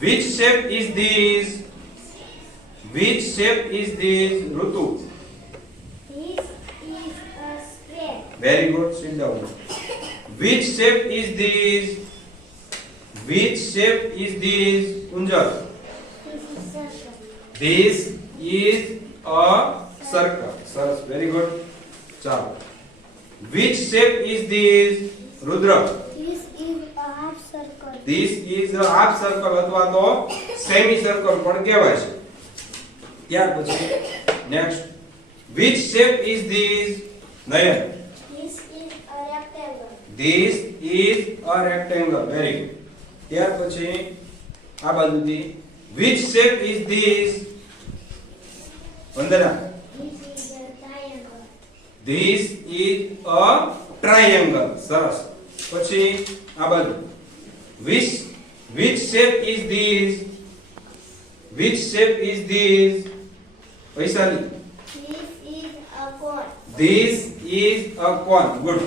Which shape is this? Which shape is this? Rutu. This is a square. Very good. Sit down. Which shape is this? Which shape is this? Kunjal. This is circle. This is a circle. Saras. Very good. ચાલો. Which shape is this? Rudra. This is a half circle. This is a half circle અથવા તો semi circle પણ કહેવાય છે. ત્યાર પછી next. Which shape is this? Nayan. This is a rectangle. This is a rectangle. Very good. ત્યાર પછી આ બાજુથી which shape is this? Vandana. This is a triangle. This is a triangle. સરસ. પછી આ બાજુ which shape is this? Which shape is this? Vaishali. This is a cone. This is a cone. Good.